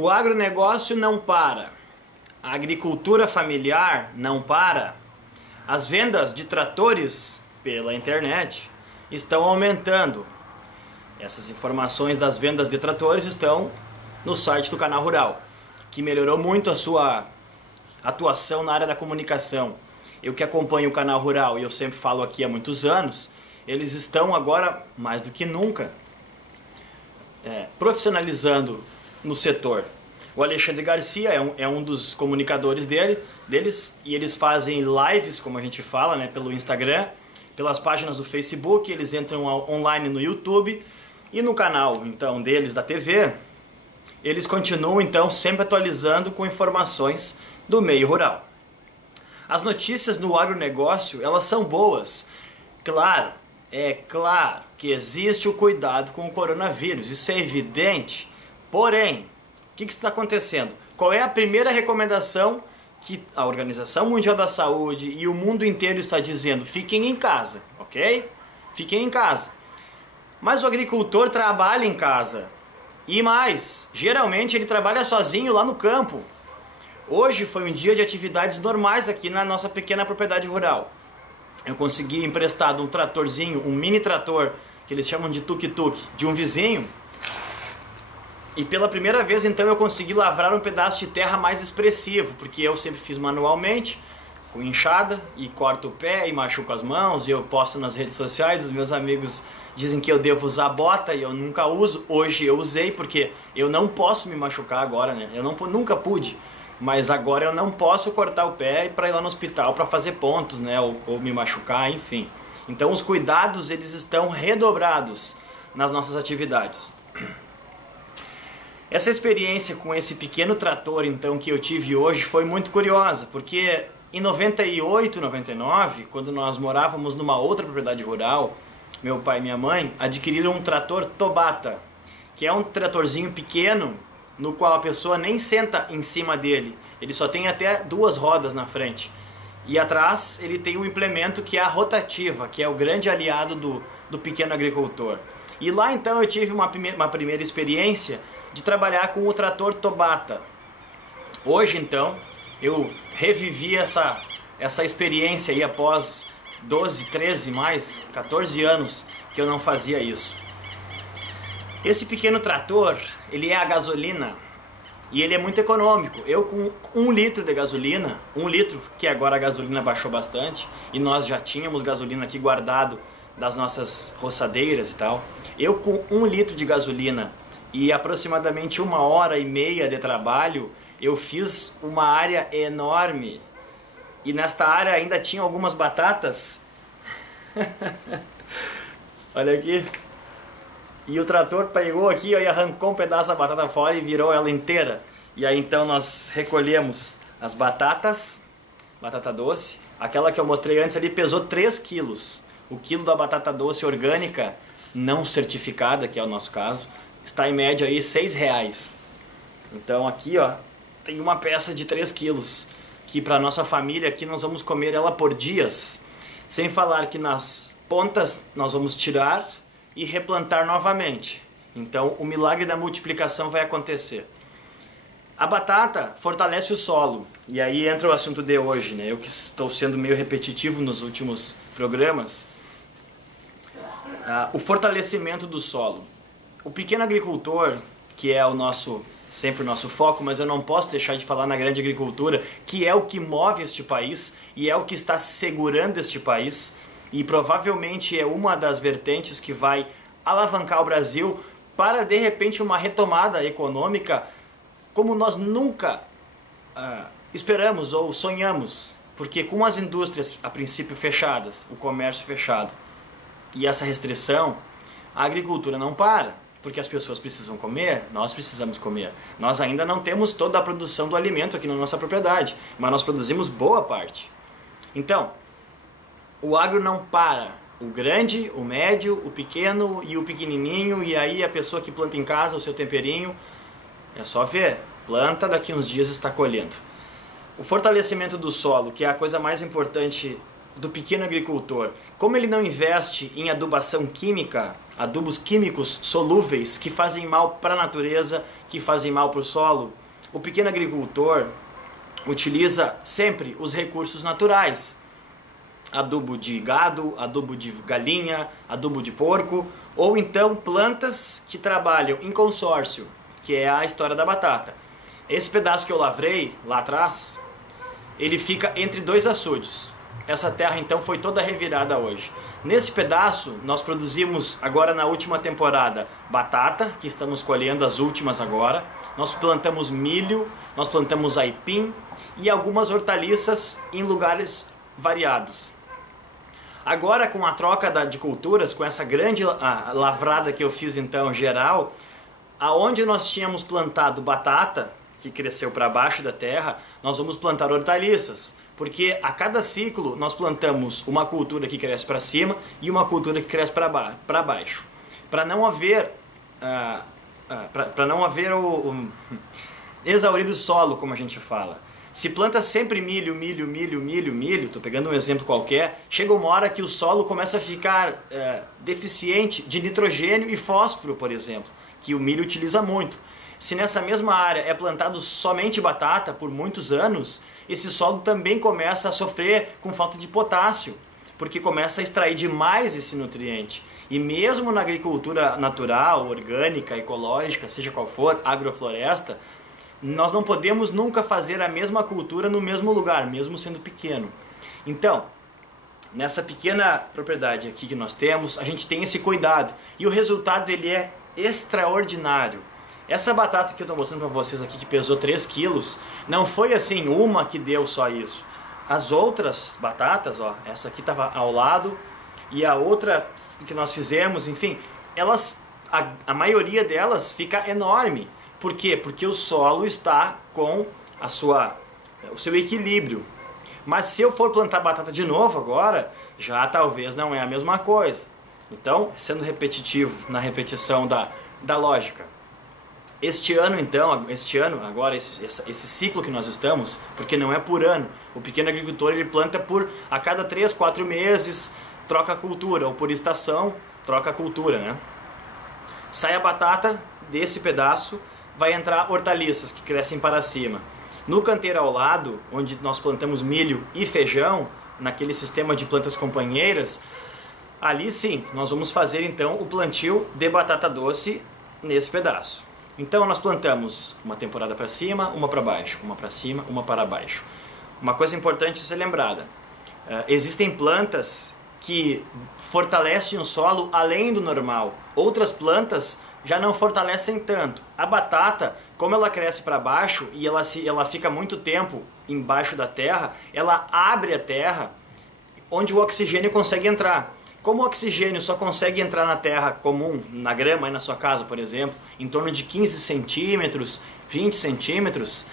O agronegócio não para, a agricultura familiar não para, as vendas de tratores pela internet estão aumentando. Essas informações das vendas de tratores estão no site do Canal Rural, que melhorou muito a sua atuação na área da comunicação. Eu que acompanho o Canal Rural e eu sempre falo aqui há muitos anos, eles estão agora, mais do que nunca, profissionalizando no setor. O Alexandre Garcia é um dos comunicadores deles, e eles fazem lives, como a gente fala, né, pelo Instagram, pelas páginas do Facebook, eles entram online no YouTube e no canal então deles da TV, eles continuam então sempre atualizando com informações do meio rural. As notícias no agronegócio, elas são boas. Claro, é claro que existe o cuidado com o coronavírus, isso é evidente. Porém, o que está acontecendo? Qual é a primeira recomendação que a Organização Mundial da Saúde e o mundo inteiro está dizendo? Fiquem em casa, ok? Fiquem em casa. Mas o agricultor trabalha em casa. E mais, geralmente ele trabalha sozinho lá no campo. Hoje foi um dia de atividades normais aqui na nossa pequena propriedade rural. Eu consegui emprestado um tratorzinho, um mini trator, que eles chamam de tuk-tuk, de um vizinho. E pela primeira vez então eu consegui lavrar um pedaço de terra mais expressivo, porque eu sempre fiz manualmente, com enxada, e corto o pé e machuco as mãos, e eu posto nas redes sociais, os meus amigos dizem que eu devo usar bota e eu nunca uso. Hoje eu usei porque eu não posso me machucar agora, né? Eu nunca pude. Mas agora eu não posso cortar o pé para ir lá no hospital para fazer pontos, né? Ou me machucar, enfim. Então os cuidados eles estão redobrados nas nossas atividades. Essa experiência com esse pequeno trator então que eu tive hoje foi muito curiosa, porque em 98, 99, quando nós morávamos numa outra propriedade rural, meu pai e minha mãe adquiriram um trator Tobata, que é um tratorzinho pequeno, no qual a pessoa nem senta em cima dele. Ele só tem até duas rodas na frente. E atrás ele tem um implemento que é a rotativa, que é o grande aliado do pequeno agricultor. E lá então eu tive uma primeira experiência de trabalhar com o trator Tobata. Hoje então eu revivi essa experiência aí após 12, 13, mais 14 anos que eu não fazia isso. Esse pequeno trator, ele é a gasolina e ele é muito econômico. Eu com 1 litro de gasolina, 1 litro, que agora a gasolina baixou bastante, e nós já tínhamos gasolina aqui guardado das nossas roçadeiras e tal. Eu com 1 litro de gasolina e aproximadamente 1h30 de trabalho, eu fiz uma área enorme. E nesta área ainda tinha algumas batatas. Olha aqui. E o trator pegou aqui e arrancou um pedaço da batata fora e virou ela inteira. E aí então nós recolhemos as batatas, batata doce. Aquela que eu mostrei antes ali pesou 3 quilos. O quilo da batata doce orgânica, não certificada, que é o nosso caso, está em média aí R$6. Então aqui ó, tem uma peça de 3 quilos, que para nossa família aqui nós vamos comer ela por dias. Sem falar que nas pontas nós vamos tirar e replantar novamente. Então o milagre da multiplicação vai acontecer. A batata fortalece o solo. E aí entra o assunto de hoje, né? Eu que estou sendo meio repetitivo nos últimos programas. O fortalecimento do solo. O pequeno agricultor, que é sempre o nosso foco, mas eu não posso deixar de falar na grande agricultura, que é o que move este país e é o que está segurando este país, e provavelmente é uma das vertentes que vai alavancar o Brasil para de repente uma retomada econômica como nós nunca esperamos ou sonhamos, porque com as indústrias a princípio fechadas, o comércio fechado e essa restrição, a agricultura não para, porque as pessoas precisam comer, nós precisamos comer. Nós ainda não temos toda a produção do alimento aqui na nossa propriedade, mas nós produzimos boa parte. Então, o agro não para. O grande, o médio, o pequeno e o pequenininho, e aí a pessoa que planta em casa o seu temperinho, é só ver, planta, daqui uns dias está colhendo. O fortalecimento do solo, que é a coisa mais importante do pequeno agricultor, como ele não investe em adubação química, adubos químicos solúveis que fazem mal para a natureza, que fazem mal para o solo, o pequeno agricultor utiliza sempre os recursos naturais. Adubo de gado, adubo de galinha, adubo de porco, ou então plantas que trabalham em consórcio, que é a história da batata. Esse pedaço que eu lavrei lá atrás, ele fica entre dois açudes. Essa terra então foi toda revirada hoje. Nesse pedaço nós produzimos agora na última temporada batata, que estamos colhendo as últimas agora. Nós plantamos milho, nós plantamos aipim e algumas hortaliças em lugares variados. Agora com a troca de culturas, com essa grande lavrada que eu fiz então geral, aonde nós tínhamos plantado batata, que cresceu para baixo da terra, nós vamos plantar hortaliças. Porque a cada ciclo nós plantamos uma cultura que cresce para cima e uma cultura que cresce para baixo. Para não haver, exaurir o solo, como a gente fala. Se planta sempre milho, estou pegando um exemplo qualquer, chega uma hora que o solo começa a ficar deficiente de nitrogênio e fósforo, por exemplo, que o milho utiliza muito. Se nessa mesma área é plantado somente batata por muitos anos, esse solo também começa a sofrer com falta de potássio, porque começa a extrair demais esse nutriente. E mesmo na agricultura natural, orgânica, ecológica, seja qual for, agrofloresta, nós não podemos nunca fazer a mesma cultura no mesmo lugar, mesmo sendo pequeno. Então, nessa pequena propriedade aqui que nós temos, a gente tem esse cuidado. E o resultado dele é extraordinário. Essa batata que eu estou mostrando para vocês aqui, que pesou 3 quilos, não foi assim uma que deu só isso. As outras batatas, ó, essa aqui estava ao lado, e a outra que nós fizemos, enfim, elas, a maioria delas fica enorme. Por quê? Porque o solo está com o seu equilíbrio. Mas se eu for plantar batata de novo agora, já talvez não é a mesma coisa. Então, sendo repetitivo na repetição da lógica. Este ano, agora, esse ciclo que nós estamos, porque não é por ano, o pequeno agricultor ele planta a cada 3, 4 meses, troca a cultura, ou por estação, troca a cultura, né? Sai a batata desse pedaço, vai entrar hortaliças que crescem para cima. No canteiro ao lado, onde nós plantamos milho e feijão, naquele sistema de plantas companheiras, ali sim, nós vamos fazer então o plantio de batata doce nesse pedaço. Então nós plantamos uma temporada para cima, uma para baixo, uma para cima, uma para baixo. Uma coisa importante a ser lembrada, existem plantas que fortalecem o solo além do normal. Outras plantas já não fortalecem tanto. A batata, como ela cresce para baixo e ela fica muito tempo embaixo da terra, ela abre a terra onde o oxigênio consegue entrar. Como o oxigênio só consegue entrar na terra comum, na grama aí na sua casa, por exemplo, em torno de 15 centímetros, 20 centímetros,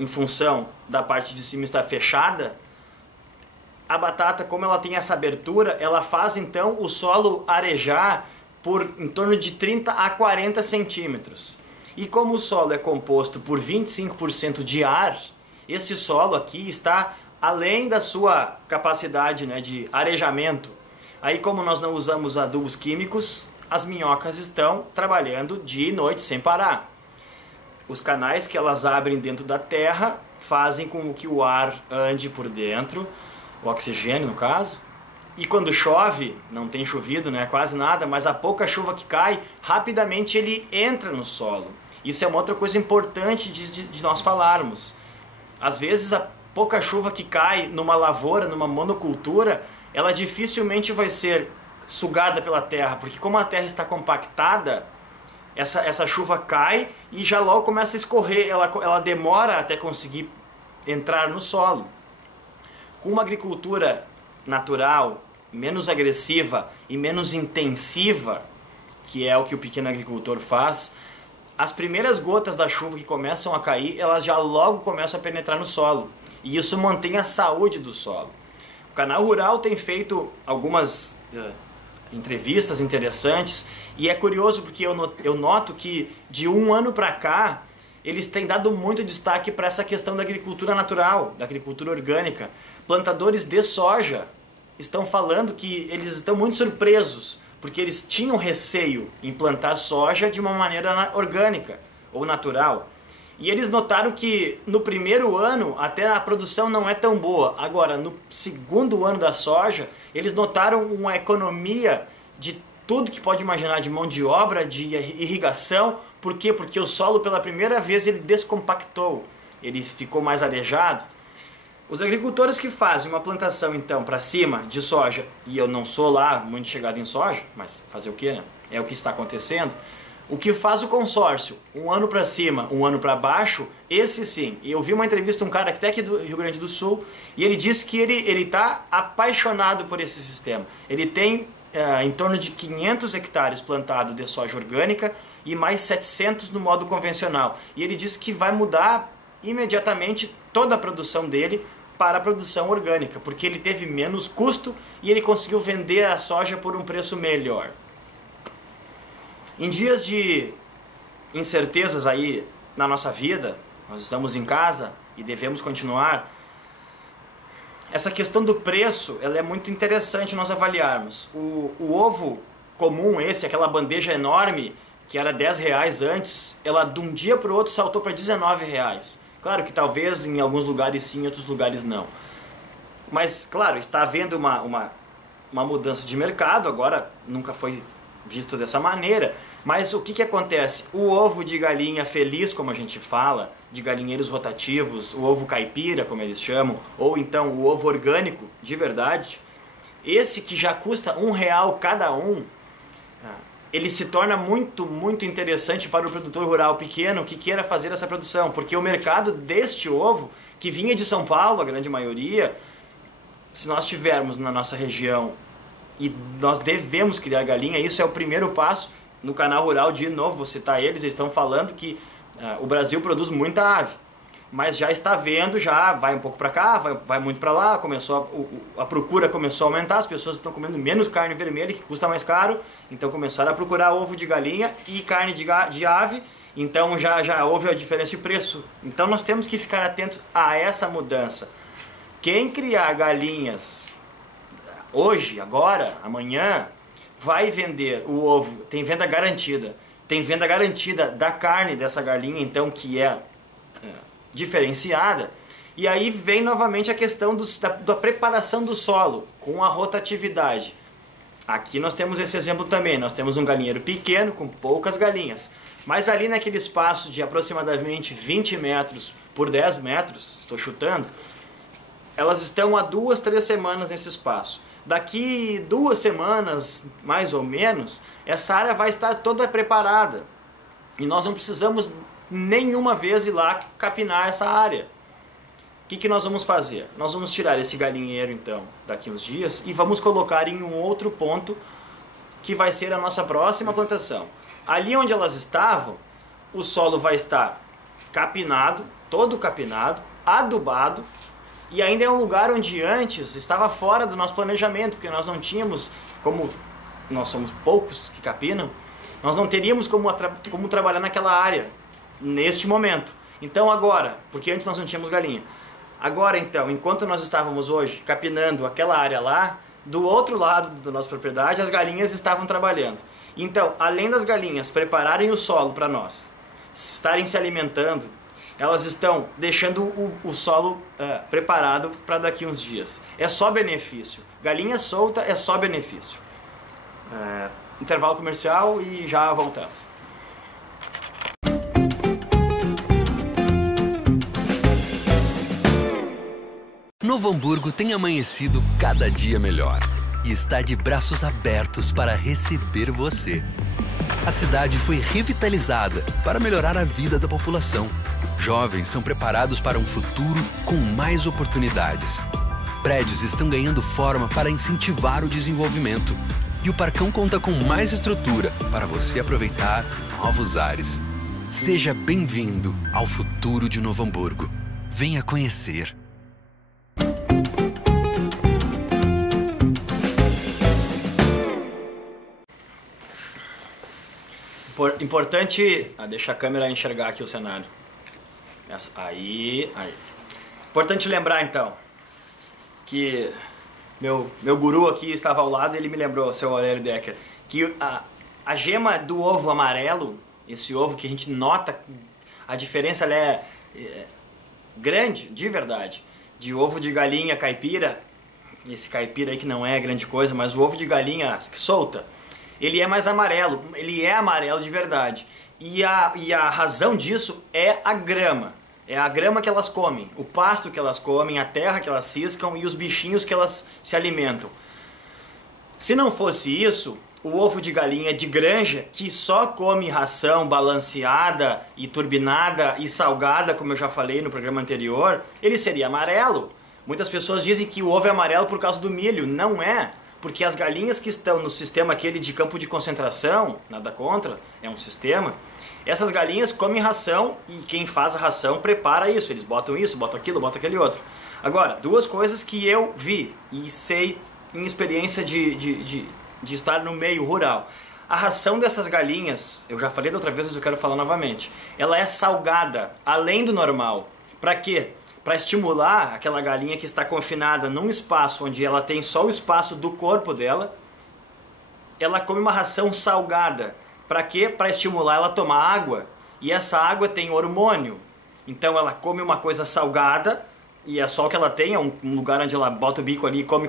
em função da parte de cima estar fechada, a batata, como ela tem essa abertura, ela faz então o solo arejar por em torno de 30 a 40 centímetros. E como o solo é composto por 25% de ar, esse solo aqui está além da sua capacidade, né, de arejamento. Aí, como nós não usamos adubos químicos, as minhocas estão trabalhando dia e noite sem parar. Os canais que elas abrem dentro da terra fazem com que o ar ande por dentro, o oxigênio no caso. E quando chove, não tem chovido, né, quase nada, mas a pouca chuva que cai, rapidamente ele entra no solo. Isso é uma outra coisa importante de nós falarmos. Às vezes a pouca chuva que cai numa lavoura, numa monocultura, ela dificilmente vai ser sugada pela terra, porque como a terra está compactada, essa chuva cai e já logo começa a escorrer, ela demora até conseguir entrar no solo. Com uma agricultura natural, menos agressiva e menos intensiva, que é o que o pequeno agricultor faz, as primeiras gotas da chuva que começam a cair, elas já logo começam a penetrar no solo. E isso mantém a saúde do solo. O Canal Rural tem feito algumas entrevistas interessantes e é curioso porque eu noto que de um ano para cá eles têm dado muito destaque para essa questão da agricultura natural, da agricultura orgânica. Plantadores de soja estão falando que eles estão muito surpresos, porque eles tinham receio em plantar soja de uma maneira orgânica ou natural. E eles notaram que no primeiro ano até a produção não é tão boa. Agora, no segundo ano da soja, eles notaram uma economia de tudo que pode imaginar, de mão de obra, de irrigação. Por quê? Porque o solo pela primeira vez ele descompactou, ele ficou mais arejado. Os agricultores que fazem uma plantação então para cima de soja, e eu não sou lá muito chegado em soja, mas fazer o que, né? É o que está acontecendo. O que faz o consórcio, um ano para cima, um ano para baixo, esse sim. E eu vi uma entrevista de um cara até aqui do Rio Grande do Sul, e ele disse que ele está apaixonado por esse sistema. Ele tem em torno de 500 hectares plantado de soja orgânica e mais 700 no modo convencional. E ele disse que vai mudar imediatamente toda a produção dele para a produção orgânica, porque ele teve menos custo e ele conseguiu vender a soja por um preço melhor. Em dias de incertezas aí na nossa vida, nós estamos em casa e devemos continuar, essa questão do preço ela é muito interessante nós avaliarmos. O ovo comum, aquela bandeja enorme, que era R$10 antes, ela de um dia para o outro saltou para R$19. Claro que talvez em alguns lugares sim, em outros lugares não. Mas, claro, está havendo uma mudança de mercado, agora nunca foi visto dessa maneira. Mas o que acontece? O ovo de galinha feliz, como a gente fala, de galinheiros rotativos, o ovo caipira, como eles chamam, ou então o ovo orgânico, de verdade, esse que já custa R$1 cada um, ele se torna muito, muito interessante para o produtor rural pequeno que queira fazer essa produção, porque o mercado deste ovo, que vinha de São Paulo, a grande maioria, se nós tivermos na nossa região e nós devemos criar galinha, isso é o primeiro passo. No canal rural, de novo, vou citar eles estão falando que o Brasil produz muita ave, mas já está vendo, já vai um pouco para cá, vai muito para lá, a procura começou a aumentar, as pessoas estão comendo menos carne vermelha, que custa mais caro, então começaram a procurar ovo de galinha e carne de ave, então já houve a diferença de preço. Então nós temos que ficar atentos a essa mudança. Quem criar galinhas hoje, agora, amanhã, vai vender o ovo, tem venda garantida. Tem venda garantida da carne dessa galinha, então, que é diferenciada. E aí vem novamente a questão da preparação do solo, com a rotatividade. Aqui nós temos esse exemplo também, nós temos um galinheiro pequeno, com poucas galinhas. Mas ali naquele espaço de aproximadamente 20 metros por 10 metros, estou chutando, elas estão há 2, 3 semanas nesse espaço. Daqui 2 semanas, mais ou menos, essa área vai estar toda preparada. E nós não precisamos nenhuma vez ir lá capinar essa área. O que nós vamos fazer? Nós vamos tirar esse galinheiro, então, daqui uns dias e vamos colocar em um outro ponto que vai ser a nossa próxima plantação. Ali onde elas estavam, o solo vai estar capinado, todo capinado, adubado, e ainda é um lugar onde antes estava fora do nosso planejamento, porque nós não tínhamos, como nós somos poucos que capinam, nós não teríamos como trabalhar naquela área, neste momento. Então agora, porque antes nós não tínhamos galinha, agora então, enquanto nós estávamos hoje capinando aquela área lá, do outro lado da nossa propriedade, as galinhas estavam trabalhando. Então, além das galinhas prepararem o solo para nós, estarem se alimentando, elas estão deixando o solo preparado para daqui uns dias. É só benefício. Galinha solta é só benefício. Intervalo comercial e já voltamos. Novo Hamburgo tem amanhecido cada dia melhor e está de braços abertos para receber você. A cidade foi revitalizada para melhorar a vida da população. Jovens são preparados para um futuro com mais oportunidades. Prédios estão ganhando forma para incentivar o desenvolvimento. E o Parcão conta com mais estrutura para você aproveitar novos ares. Seja bem-vindo ao futuro de Novo Hamburgo. Venha conhecer. Importante... deixa a câmera enxergar aqui o cenário. Aí. Importante lembrar então que meu guru aqui estava ao lado e ele me lembrou, seu Aurélio Decker, que a gema do ovo amarelo, esse ovo que a gente nota, a diferença ela é grande, de verdade, de ovo de galinha caipira, esse caipira aí que não é grande coisa, mas o ovo de galinha solta, ele é mais amarelo, ele é amarelo de verdade. E a razão disso é a grama. É a grama que elas comem, o pasto que elas comem, a terra que elas ciscam e os bichinhos que elas se alimentam. Se não fosse isso, o ovo de galinha de granja, que só come ração balanceada e turbinada e salgada, como eu já falei no programa anterior, ele seria amarelo. Muitas pessoas dizem que o ovo é amarelo por causa do milho. Não é, porque as galinhas que estão no sistema aquele de campo de concentração, nada contra, é um sistema, essas galinhas comem ração e quem faz a ração prepara isso. Eles botam isso, botam aquilo, botam aquele outro. Agora, duas coisas que eu vi e sei em experiência de estar no meio rural. A ração dessas galinhas, eu já falei da outra vez, mas eu quero falar novamente, ela é salgada, além do normal. Para quê? Para estimular aquela galinha que está confinada num espaço onde ela tem só o espaço do corpo dela, ela come uma ração salgada. Para quê? Para estimular ela a tomar água. E essa água tem hormônio. Então ela come uma coisa salgada, e é só o que ela tem, é um lugar onde ela bota o bico ali, come,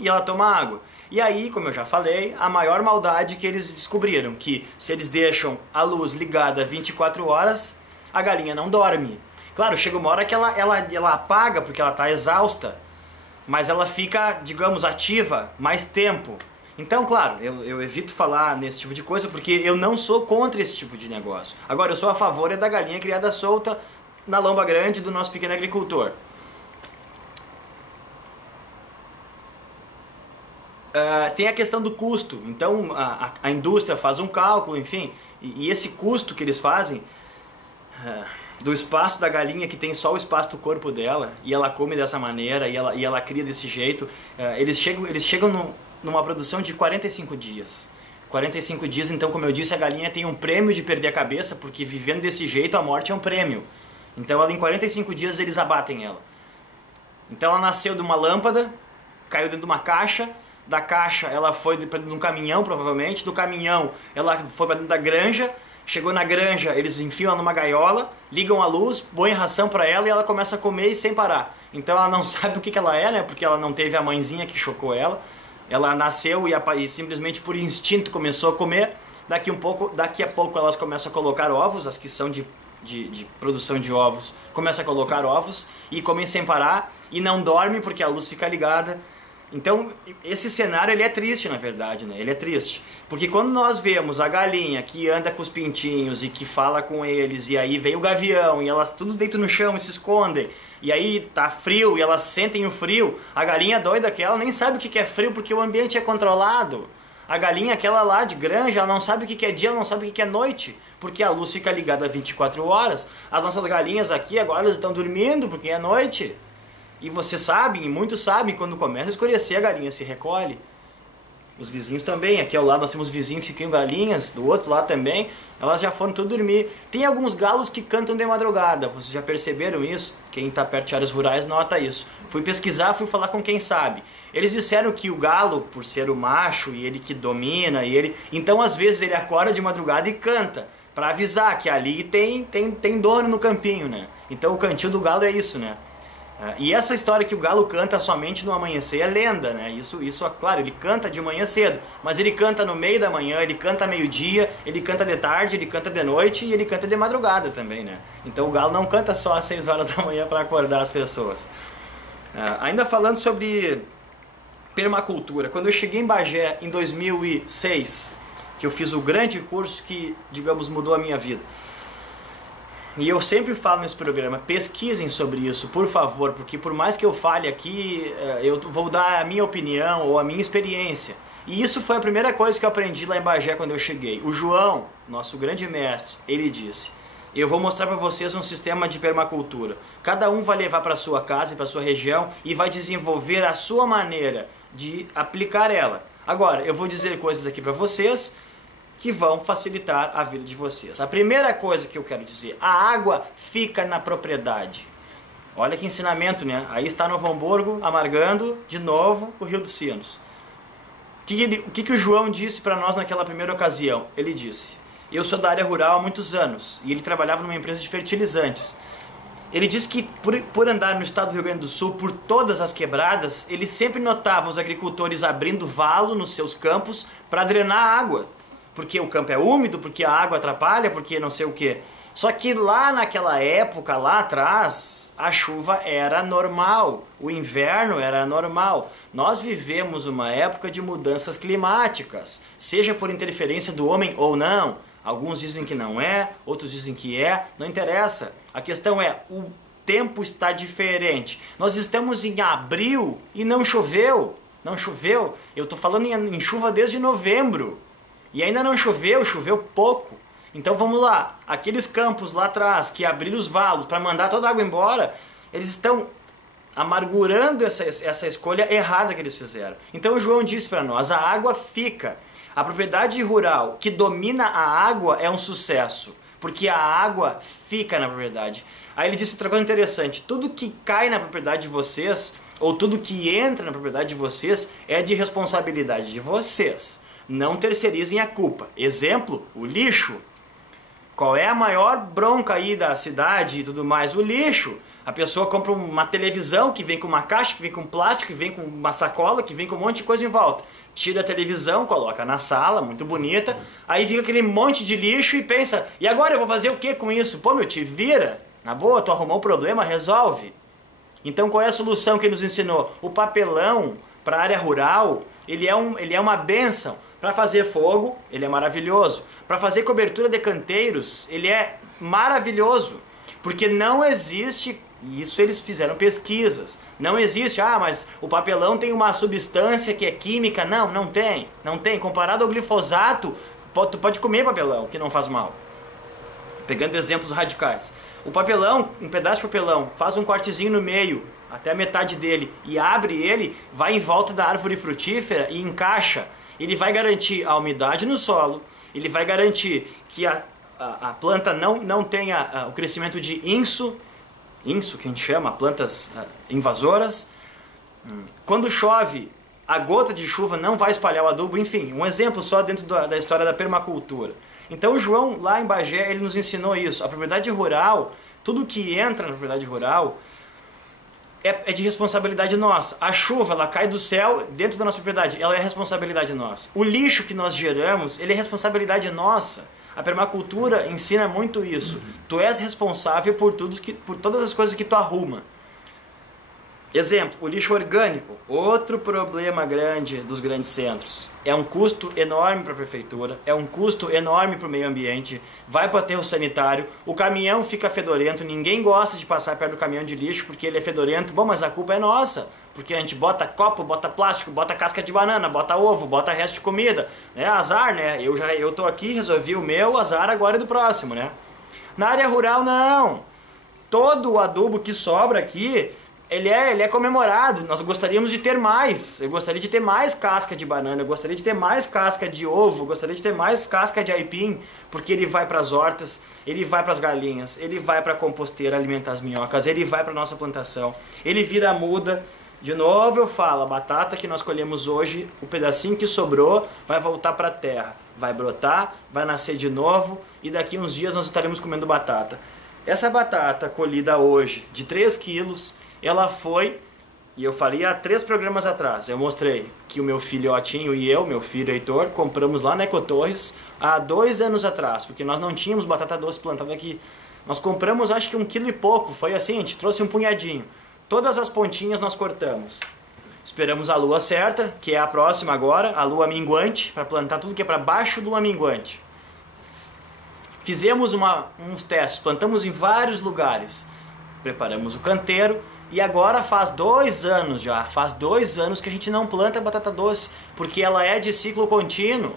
e ela toma água. E aí, como eu já falei, a maior maldade que eles descobriram, que se eles deixam a luz ligada 24 horas, a galinha não dorme. Claro, chega uma hora que ela apaga porque ela está exausta, mas ela fica, digamos, ativa mais tempo. Então, claro, eu evito falar nesse tipo de coisa porque eu não sou contra esse tipo de negócio. Agora, eu sou a favor da galinha criada solta na lomba grande do nosso pequeno agricultor. Tem a questão do custo. Então, a indústria faz um cálculo, enfim, e esse custo que eles fazem do espaço da galinha, que tem só o espaço do corpo dela, e ela come dessa maneira, e ela cria desse jeito, eles chegam numa produção de 45 dias. 45 dias, então, como eu disse, a galinha tem um prêmio de perder a cabeça, porque vivendo desse jeito a morte é um prêmio. Então, ela, em 45 dias eles abatem ela. Então, ela nasceu de uma lâmpada, caiu dentro de uma caixa, da caixa ela foi para dentro de um caminhão, provavelmente, do caminhão ela foi para dentro da granja, chegou na granja, eles enfiam ela numa gaiola, ligam a luz, põem ração para ela e ela começa a comer sem parar. Então ela não sabe o que ela é, né? Porque ela não teve a mãezinha que chocou ela. Ela nasceu e simplesmente por instinto começou a comer. Daqui a pouco elas começam a colocar ovos, as que são de produção de ovos, começam a colocar ovos e comem sem parar e não dormem porque a luz fica ligada. Então, esse cenário ele é triste, na verdade, né? Ele é triste. Porque quando nós vemos a galinha que anda com os pintinhos e que fala com eles, e aí vem o gavião, e elas tudo deitam no chão e se escondem, e aí tá frio e elas sentem o frio, a galinha doida que ela nem sabe o que é frio porque o ambiente é controlado. A galinha aquela lá de granja, ela não sabe o que é dia, ela não sabe o que é noite, porque a luz fica ligada 24 horas. As nossas galinhas aqui agora elas estão dormindo porque é noite. E vocês sabem, e muitos sabem, quando começa a escurecer a galinha se recolhe. Os vizinhos também, aqui ao lado nós temos vizinhos que criam galinhas, do outro lado também, elas já foram tudo dormir. Tem alguns galos que cantam de madrugada, vocês já perceberam isso? Quem está perto de áreas rurais nota isso. Fui pesquisar, fui falar com quem sabe. Eles disseram que o galo, por ser o macho e ele que domina, então às vezes ele acorda de madrugada e canta, para avisar que ali tem dono no campinho, né? Então o cantinho do galo é isso, né? E essa história que o galo canta somente no amanhecer é lenda, né? Isso é claro, ele canta de manhã cedo, mas ele canta no meio da manhã, ele canta meio-dia, ele canta de tarde, ele canta de noite e ele canta de madrugada também, né? Então o galo não canta só às 6 horas da manhã para acordar as pessoas. Ainda falando sobre permacultura, quando eu cheguei em Bagé em 2006, que eu fiz o grande curso que, digamos, mudou a minha vida. E eu sempre falo nesse programa, pesquisem sobre isso, por favor, porque por mais que eu fale aqui, eu vou dar a minha opinião ou a minha experiência. E isso foi a primeira coisa que eu aprendi lá em Bagé quando eu cheguei. O João, nosso grande mestre, ele disse: eu vou mostrar para vocês um sistema de permacultura. Cada um vai levar para sua casa e para sua região e vai desenvolver a sua maneira de aplicar ela. Agora, eu vou dizer coisas aqui para vocês que vão facilitar a vida de vocês. A primeira coisa que eu quero dizer, a água fica na propriedade. Olha que ensinamento, né? Aí está Novo Hamburgo amargando de novo o Rio dos Sinos. O que o João disse para nós naquela primeira ocasião? Ele disse: eu sou da área rural há muitos anos, e ele trabalhava numa empresa de fertilizantes. Ele disse que por andar no estado do Rio Grande do Sul, por todas as quebradas, ele sempre notava os agricultores abrindo valo nos seus campos para drenar a água. Porque o campo é úmido, porque a água atrapalha, porque não sei o quê. Só que lá naquela época, lá atrás, a chuva era normal, o inverno era normal. Nós vivemos uma época de mudanças climáticas, seja por interferência do homem ou não. Alguns dizem que não é, outros dizem que é, não interessa. A questão é, o tempo está diferente. Nós estamos em abril e não choveu. Não choveu. Eu estou falando em chuva desde novembro. E ainda não choveu, choveu pouco. Então vamos lá, aqueles campos lá atrás que abriram os valos para mandar toda a água embora, eles estão amargurando essa escolha errada que eles fizeram. Então o João disse para nós, a água fica. A propriedade rural que domina a água é um sucesso, porque a água fica na propriedade. Aí ele disse outra coisa interessante, tudo que cai na propriedade de vocês, ou tudo que entra na propriedade de vocês, é de responsabilidade de vocês. Não terceirizem a culpa. Exemplo, o lixo. Qual é a maior bronca aí da cidade e tudo mais? O lixo. A pessoa compra uma televisão que vem com uma caixa, que vem com plástico, que vem com uma sacola, que vem com um monte de coisa em volta. Tira a televisão, coloca na sala, muito bonita, aí fica aquele monte de lixo e pensa, e agora eu vou fazer o que com isso? Pô, meu, te vira, na boa, tu arrumou um problema, resolve. Então qual é a solução que ele nos ensinou? O papelão para a área rural, ele é uma bênção. Para fazer fogo, ele é maravilhoso. Para fazer cobertura de canteiros, ele é maravilhoso. Porque não existe, e isso eles fizeram pesquisas, não existe, mas o papelão tem uma substância que é química. Não, não tem. Não tem. Comparado ao glifosato, tu pode comer papelão, que não faz mal. Pegando exemplos radicais. O papelão, um pedaço de papelão, faz um cortezinho no meio, até a metade dele, e abre ele, vai em volta da árvore frutífera e encaixa. Ele vai garantir a umidade no solo, ele vai garantir que a planta não tenha o crescimento de inso que a gente chama, plantas invasoras. Quando chove, a gota de chuva não vai espalhar o adubo, enfim, um exemplo só dentro da história da permacultura. Então o João, lá em Bagé, ele nos ensinou isso. A propriedade rural, tudo que entra na propriedade rural, é de responsabilidade nossa. A chuva, ela cai do céu dentro da nossa propriedade, ela é responsabilidade nossa. O lixo que nós geramos, ele é responsabilidade nossa. A permacultura ensina muito isso. Tu és responsável por todas as coisas que tu arruma. Exemplo, o lixo orgânico, outro problema grande dos grandes centros. É um custo enorme para a prefeitura, é um custo enorme para o meio ambiente, vai para o aterro sanitário, o caminhão fica fedorento, ninguém gosta de passar perto do caminhão de lixo porque ele é fedorento. Bom, mas a culpa é nossa, porque a gente bota copo, bota plástico, bota casca de banana, bota ovo, bota resto de comida. É azar, né? Eu tô aqui, resolvi o meu, azar agora é do próximo, né? Na área rural, não. Todo o adubo que sobra aqui, ele é comemorado. Nós gostaríamos de ter mais. Eu gostaria de ter mais casca de banana, eu gostaria de ter mais casca de ovo, eu gostaria de ter mais casca de aipim, porque ele vai para as hortas, ele vai para as galinhas, ele vai para a composteira alimentar as minhocas, ele vai para a nossa plantação, ele vira muda. De novo eu falo, a batata que nós colhemos hoje, o pedacinho que sobrou vai voltar para a terra, vai brotar, vai nascer de novo e daqui uns dias nós estaremos comendo batata. Essa batata colhida hoje de 3 quilos, ela foi, e eu falei há 3 programas atrás, eu mostrei que o meu filhotinho e eu, meu filho Heitor, compramos lá na Ecotorres há 2 anos atrás, porque nós não tínhamos batata doce plantada aqui. Nós compramos acho que 1 quilo e pouco, foi assim, a gente trouxe um punhadinho. Todas as pontinhas nós cortamos. Esperamos a lua certa, que é a próxima agora, a lua minguante, para plantar tudo que é para baixo do lua minguante. Fizemos uns testes, plantamos em vários lugares, preparamos o canteiro e agora faz 2 anos já, faz 2 anos que a gente não planta batata doce, porque ela é de ciclo contínuo,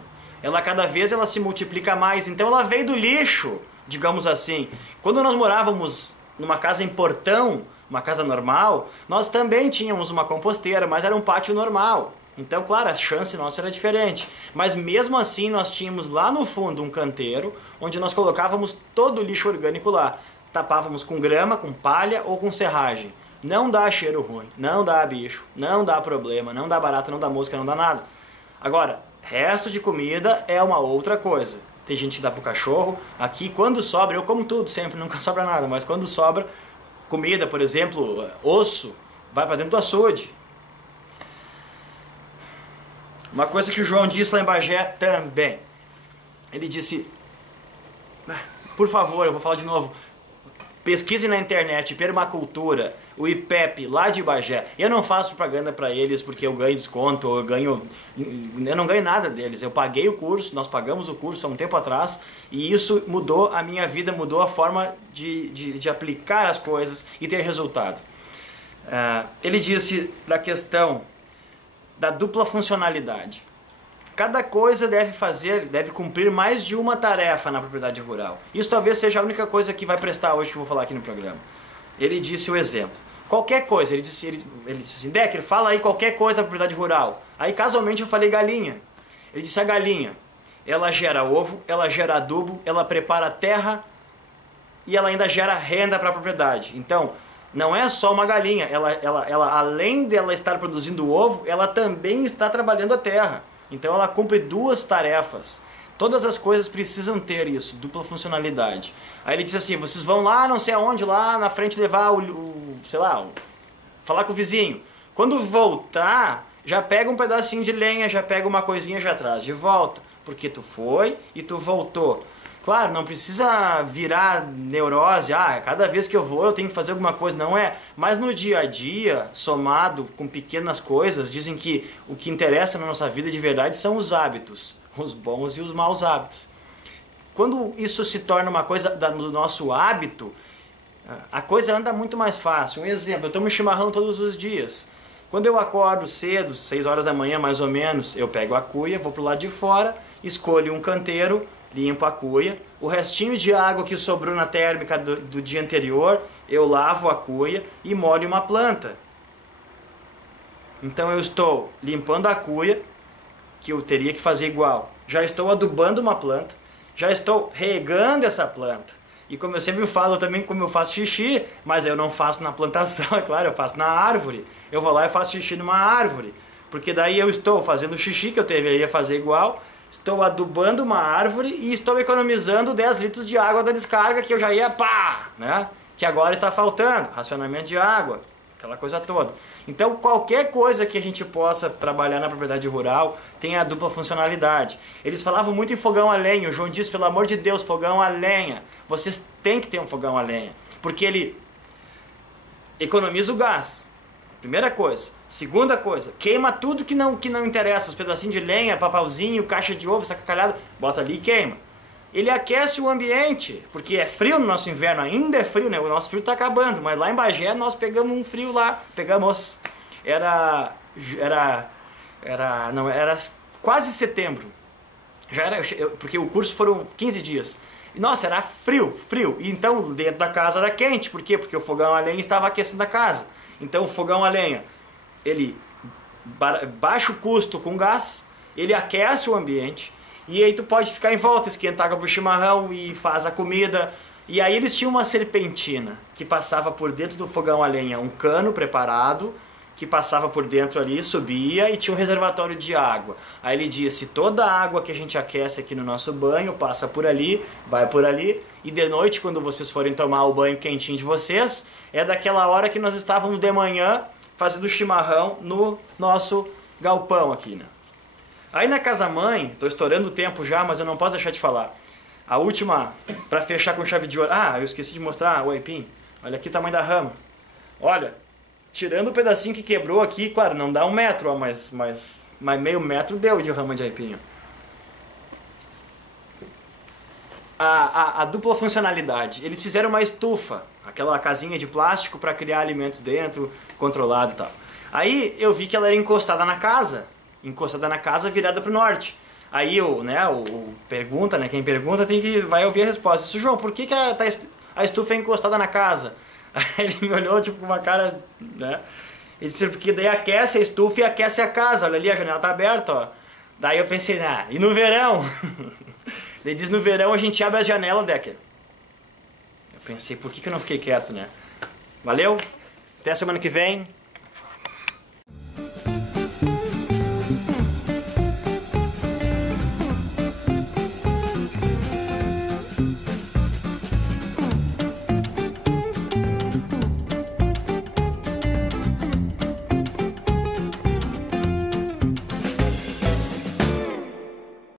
cada vez ela se multiplica mais, então ela veio do lixo, digamos assim. Quando nós morávamos numa casa em portão, uma casa normal, nós também tínhamos uma composteira, mas era um pátio normal. Então, claro, a chance nossa era diferente. Mas mesmo assim, nós tínhamos lá no fundo um canteiro, onde nós colocávamos todo o lixo orgânico lá. tapávamos com grama, com palha ou com serragem. Não dá cheiro ruim, não dá bicho, não dá problema, não dá barata, não dá mosca, não dá nada. Agora, resto de comida é uma outra coisa. Tem gente que dá pro cachorro. Aqui, quando sobra, eu como tudo sempre, nunca sobra nada, mas quando sobra comida, por exemplo, osso, vai para dentro do açude. Uma coisa que o João disse lá em Bagé também. Ele disse, por favor, eu vou falar de novo, pesquise na internet, permacultura, o IPEP lá de Bagé. Eu não faço propaganda para eles porque eu ganho desconto, eu não ganho nada deles. Eu paguei o curso, nós pagamos o curso há um tempo atrás e isso mudou a minha vida, mudou a forma de aplicar as coisas e ter resultado. Ele disse da questão da dupla funcionalidade. Cada coisa deve cumprir mais de uma tarefa na propriedade rural. Isso talvez seja a única coisa que vai prestar hoje que eu vou falar aqui no programa. Ele disse o exemplo. Qualquer coisa, ele disse assim, Decker, fala aí qualquer coisa na propriedade rural. Aí casualmente eu falei galinha. Ele disse a galinha, ela gera ovo, ela gera adubo, ela prepara a terra e ela ainda gera renda para a propriedade. Então, não é só uma galinha, ela além dela estar produzindo ovo, ela também está trabalhando a terra. Então ela cumpre duas tarefas. Todas as coisas precisam ter isso, dupla funcionalidade. Aí ele disse assim, vocês vão lá, não sei aonde, lá na frente levar sei lá, falar com o vizinho. Quando voltar, já pega um pedacinho de lenha, já pega uma coisinha, já traz de volta. Porque tu foi e tu voltou. Claro, não precisa virar neurose, cada vez que eu vou eu tenho que fazer alguma coisa, não é. Mas no dia a dia, somado com pequenas coisas, dizem que o que interessa na nossa vida de verdade são os hábitos, os bons e os maus hábitos. Quando isso se torna uma coisa do nosso hábito, a coisa anda muito mais fácil. Um exemplo, eu tomo chimarrão todos os dias. Quando eu acordo cedo, 6 horas da manhã mais ou menos, eu pego a cuia, vou pro lado de fora, escolho um canteiro, limpo a cuia, o restinho de água que sobrou na térmica do dia anterior, eu lavo a cuia e molho uma planta. Então eu estou limpando a cuia, que eu teria que fazer igual. Já estou adubando uma planta, já estou regando essa planta. E como eu sempre falo também, como eu faço xixi, mas eu não faço na plantação, é claro, eu faço na árvore. Eu vou lá e faço xixi numa árvore, porque daí eu estou fazendo xixi, que eu deveria fazer igual, estou adubando uma árvore e estou economizando 10 litros de água da descarga que eu já ia, né? Que agora está faltando, racionamento de água, aquela coisa toda. Então qualquer coisa que a gente possa trabalhar na propriedade rural tem a dupla funcionalidade. Eles falavam muito em fogão a lenha, o João disse, pelo amor de Deus, fogão a lenha. Vocês têm que ter um fogão a lenha, porque ele economiza o gás. Primeira coisa. Segunda coisa, queima tudo que não interessa, os pedacinhos de lenha, papauzinho, caixa de ovo, sacacalhada, bota ali e queima. Ele aquece o ambiente, porque é frio no nosso inverno, ainda é frio, né? O nosso frio está acabando, mas lá em Bagé nós pegamos um frio lá, era quase setembro, porque o curso foram 15 dias. E, nossa, era frio, e então dentro da casa era quente, por quê? Porque o fogão a lenha estava aquecendo a casa. Então o fogão a lenha, ele baixa o custo com gás, ele aquece o ambiente, e aí tu pode ficar em volta, esquentar água pro chimarrão e faz a comida. E aí eles tinham uma serpentina que passava por dentro do fogão a lenha, um cano preparado, que passava por dentro ali, subia e tinha um reservatório de água. Aí ele disse, toda a água que a gente aquece aqui no nosso banho passa por ali, vai por ali, e de noite quando vocês forem tomar o banho quentinho de vocês, é daquela hora que nós estávamos de manhã fazendo chimarrão no nosso galpão aqui, né? Aí na casa-mãe, tô estourando o tempo já, mas eu não posso deixar de falar. A última, para fechar com chave de ouro. Eu esqueci de mostrar o aipim. Olha aqui o tamanho da rama. Olha, tirando o pedacinho que quebrou aqui, claro, não dá 1 metro, ó, mas meio metro deu de rama de aipim. A dupla funcionalidade. Eles fizeram uma estufa, aquela casinha de plástico para criar alimentos dentro, controlado e tal. Aí eu vi que ela era encostada na casa, virada para o norte. Aí o pergunta, né? Quem pergunta vai ouvir a resposta. Disse, João, por que a estufa é encostada na casa? Aí ele me olhou tipo com uma cara, né? Ele disse, porque daí aquece a estufa e aquece a casa. Olha ali, a janela tá aberta, ó. Daí eu pensei, e no verão? Ele diz, no verão a gente abre as janelas, Decker. Eu pensei, por que eu não fiquei quieto, né? Valeu, até semana que vem.